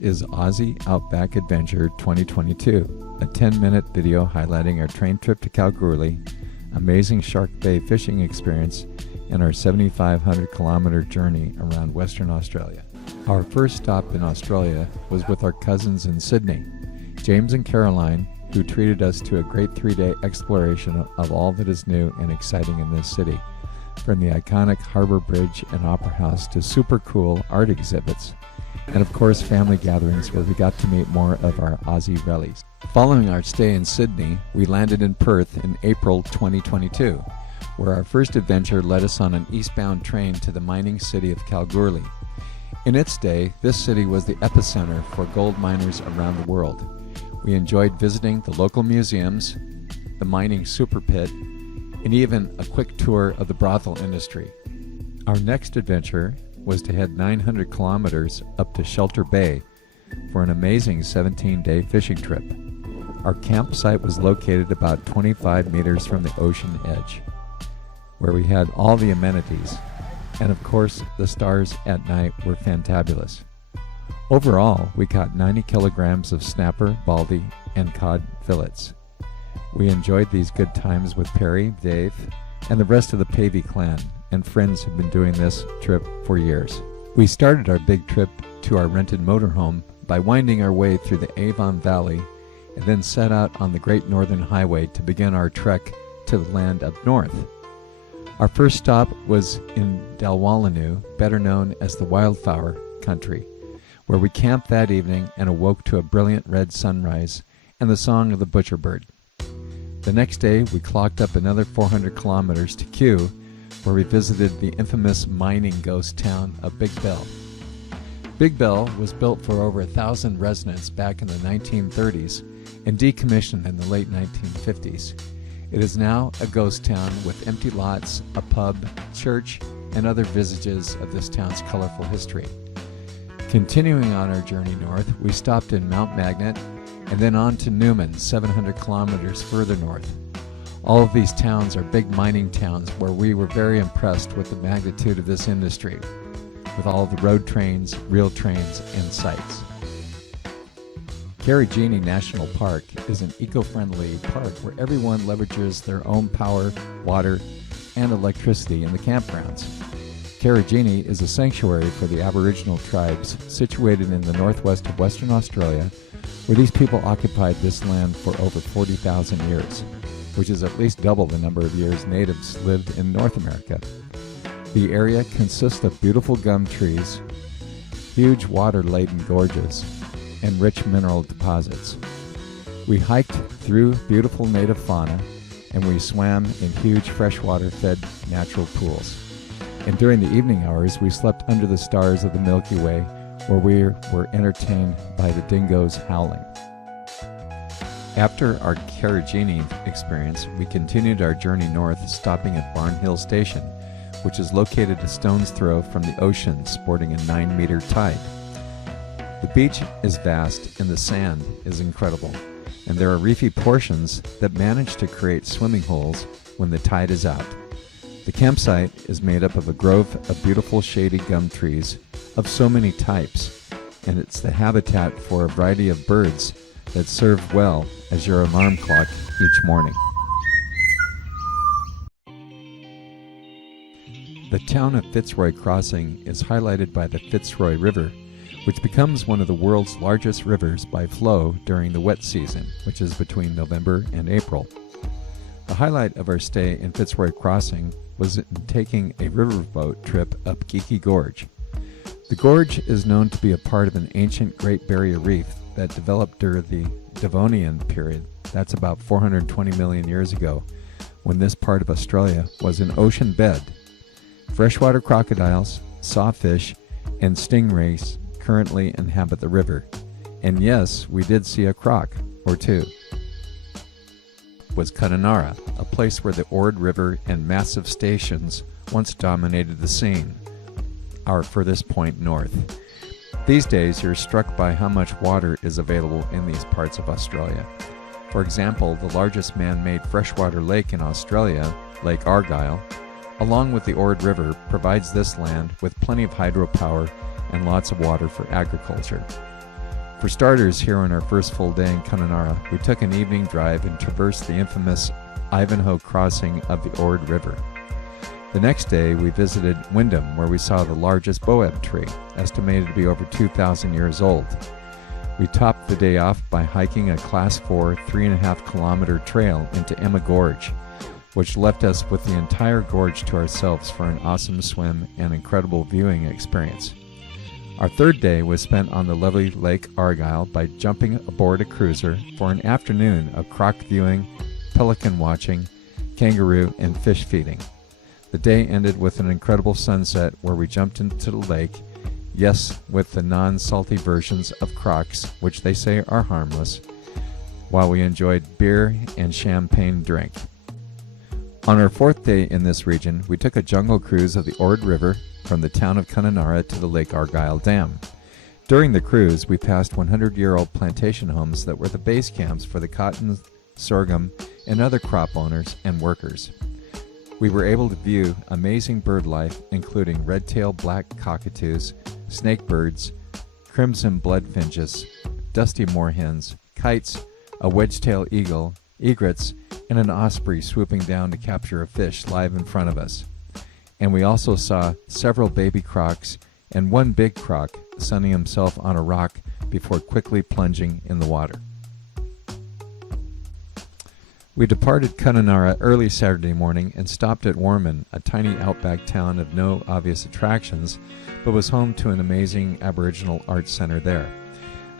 is Aussie Outback Adventure 2022, a 10-minute video highlighting our train trip to Kalgoorlie, amazing Shark Bay fishing experience, and our 7,500 kilometer journey around Western Australia. Our first stop in Australia was with our cousins in Sydney, James and Caroline, who treated us to a great 3-day exploration of all that is new and exciting in this city, from the iconic Harbour Bridge and Opera House to super cool art exhibits, and of course family gatherings where we got to meet more of our Aussie rellies. Following our stay in Sydney, we landed in Perth in April 2022, where our first adventure led us on an eastbound train to the mining city of Kalgoorlie. In its day, this city was the epicenter for gold miners around the world. We enjoyed visiting the local museums, the mining super pit, and even a quick tour of the brothel industry. Our next adventure was to head 900 kilometers up to Shelter Bay for an amazing 17-day fishing trip. Our campsite was located about 25 meters from the ocean edge, where we had all the amenities, and of course the stars at night were fantabulous. Overall, we caught 90 kilograms of snapper, baldy, and cod fillets. We enjoyed these good times with Perry, Dave, and the rest of the Pavey clan, and friends who've been doing this trip for years. We started our big trip to our rented motorhome by winding our way through the Avon Valley and then set out on the Great Northern Highway to begin our trek to the land up north. Our first stop was in Dalwallanu, better known as the Wildflower Country, where we camped that evening and awoke to a brilliant red sunrise and the song of the butcherbird. The next day, we clocked up another 400 kilometers to Kew, where we visited the infamous mining ghost town of Big Bell. Big Bell was built for over 1,000 residents back in the 1930s and decommissioned in the late 1950s. It is now a ghost town with empty lots, a pub, church, and other vestiges of this town's colorful history. Continuing on our journey north, we stopped in Mount Magnet and then on to Newman, 700 kilometers further north. All of these towns are big mining towns where we were very impressed with the magnitude of this industry, with all of the road trains, rail trains, and sites. Karijini National Park is an eco-friendly park where everyone leverages their own power, water, and electricity in the campgrounds. Karijini is a sanctuary for the Aboriginal tribes situated in the northwest of Western Australia, where these people occupied this land for over 40,000 years, which is at least double the number of years natives lived in North America. The area consists of beautiful gum trees, huge water-laden gorges, and rich mineral deposits. We hiked through beautiful native fauna, and we swam in huge freshwater-fed natural pools. And during the evening hours, we slept under the stars of the Milky Way, where we were entertained by the dingoes howling. After our Karijini experience, we continued our journey north, stopping at Barnhill Station, which is located a stone's throw from the ocean, sporting a 9-meter tide. The beach is vast and the sand is incredible, and there are reefy portions that manage to create swimming holes when the tide is out. The campsite is made up of a grove of beautiful shady gum trees of so many types, and it's the habitat for a variety of birds that serve well as your alarm clock each morning. The town of Fitzroy Crossing is highlighted by the Fitzroy River, which becomes one of the world's largest rivers by flow during the wet season, which is between November and April. The highlight of our stay in Fitzroy Crossing was in taking a riverboat trip up Geeky Gorge. The gorge is known to be a part of an ancient Great Barrier Reef that developed during the Devonian period. That's about 420 million years ago, when this part of Australia was an ocean bed. Freshwater crocodiles, sawfish, and stingrays currently inhabit the river. And yes, we did see a croc or two. Was Kununurra, a place where the Ord River and massive stations once dominated the scene, our furthest point north. These days, you're struck by how much water is available in these parts of Australia. For example, the largest man-made freshwater lake in Australia, Lake Argyle, along with the Ord River, provides this land with plenty of hydropower and lots of water for agriculture. For starters, here on our first full day in Kununurra, we took an evening drive and traversed the infamous Ivanhoe crossing of the Ord River. The next day, we visited Wyndham, where we saw the largest boab tree, estimated to be over 2,000 years old. We topped the day off by hiking a Class 4 3.5-kilometer trail into Emma Gorge, which left us with the entire gorge to ourselves for an awesome swim and incredible viewing experience. Our third day was spent on the lovely Lake Argyll by jumping aboard a cruiser for an afternoon of croc viewing, pelican watching, kangaroo, and fish feeding. The day ended with an incredible sunset where we jumped into the lake, yes, with the non-salty versions of crocs, which they say are harmless, while we enjoyed beer and champagne drink. On our fourth day in this region, we took a jungle cruise of the Ord River from the town of Kununurra to the Lake Argyll Dam. During the cruise, we passed 100-year-old plantation homes that were the base camps for the cotton, sorghum, and other crop owners and workers. We were able to view amazing bird life, including red-tailed black cockatoos, snakebirds, crimson bloodfinches, dusty moorhens, kites, a wedge-tailed eagle, egrets, and an osprey swooping down to capture a fish live in front of us. And we also saw several baby crocs and one big croc sunning himself on a rock before quickly plunging in the water. We departed Kununurra early Saturday morning and stopped at Warman, a tiny outback town of no obvious attractions, but was home to an amazing Aboriginal arts center there.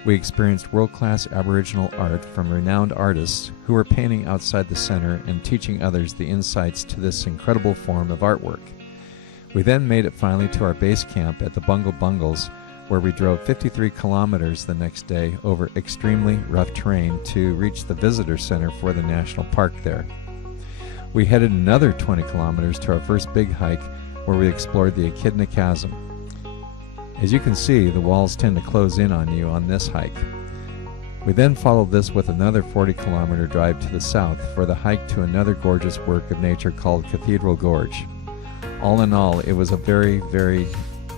We experienced world-class Aboriginal art from renowned artists who were painting outside the center and teaching others the insights to this incredible form of artwork. We then made it finally to our base camp at the Bungle Bungles, where we drove 53 kilometers the next day over extremely rough terrain to reach the visitor center for the national park there. We headed another 20 kilometers to our first big hike, where we explored the Echidna Chasm. As you can see, the walls tend to close in on you on this hike. We then followed this with another 40-kilometer drive to the south for the hike to another gorgeous work of nature called Cathedral Gorge. All in all, it was a very, very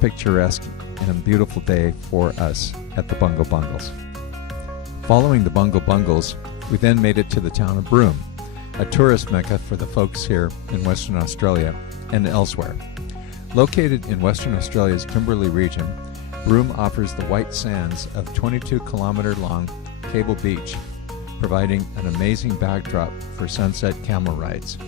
picturesque and a beautiful day for us at the Bungle Bungles. Following the Bungle Bungles, we then made it to the town of Broome, a tourist mecca for the folks here in Western Australia and elsewhere. Located in Western Australia's Kimberley region, Broome offers the white sands of 22-kilometer-long Cable Beach, providing an amazing backdrop for sunset camel rides.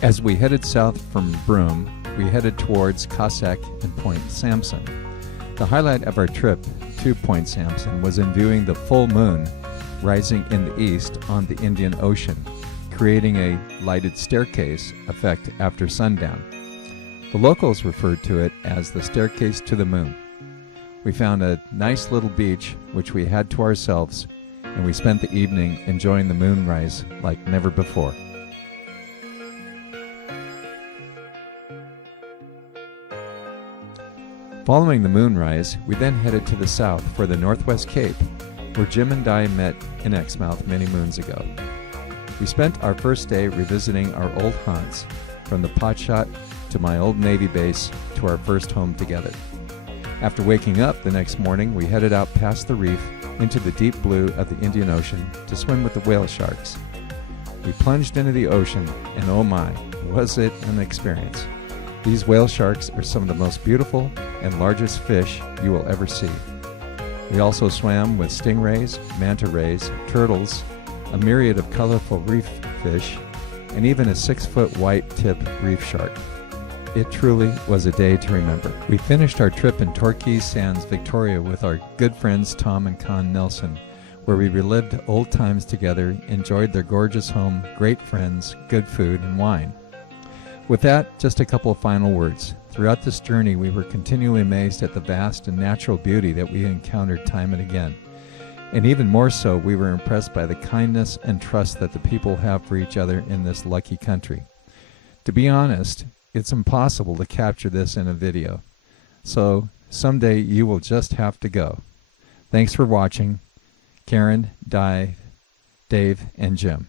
As we headed south from Broome, we headed towards Cossack and Point Sampson. The highlight of our trip to Point Sampson was in viewing the full moon rising in the east on the Indian Ocean, creating a lighted staircase effect after sundown. The locals referred to it as the staircase to the moon. We found a nice little beach which we had to ourselves, and we spent the evening enjoying the moonrise like never before. Following the moonrise, we then headed to the south for the Northwest Cape, where Jim and I met in Exmouth many moons ago. We spent our first day revisiting our old haunts, from the potshot to my old Navy base to our first home together. After waking up the next morning, we headed out past the reef into the deep blue of the Indian Ocean to swim with the whale sharks. We plunged into the ocean, and oh my, was it an experience. These whale sharks are some of the most beautiful and largest fish you will ever see. We also swam with stingrays, manta rays, turtles, a myriad of colorful reef fish, and even a 6-foot white-tip reef shark. It truly was a day to remember. We finished our trip in Torquay Sands, Victoria with our good friends Tom and Con Nelson, where we relived old times together, enjoyed their gorgeous home, great friends, good food, and wine. With that, just a couple of final words. Throughout this journey, we were continually amazed at the vast and natural beauty that we encountered time and again. And even more so, we were impressed by the kindness and trust that the people have for each other in this lucky country. To be honest, it's impossible to capture this in a video. So someday you will just have to go. Thanks for watching. Karen, Di, Dave, and Jim.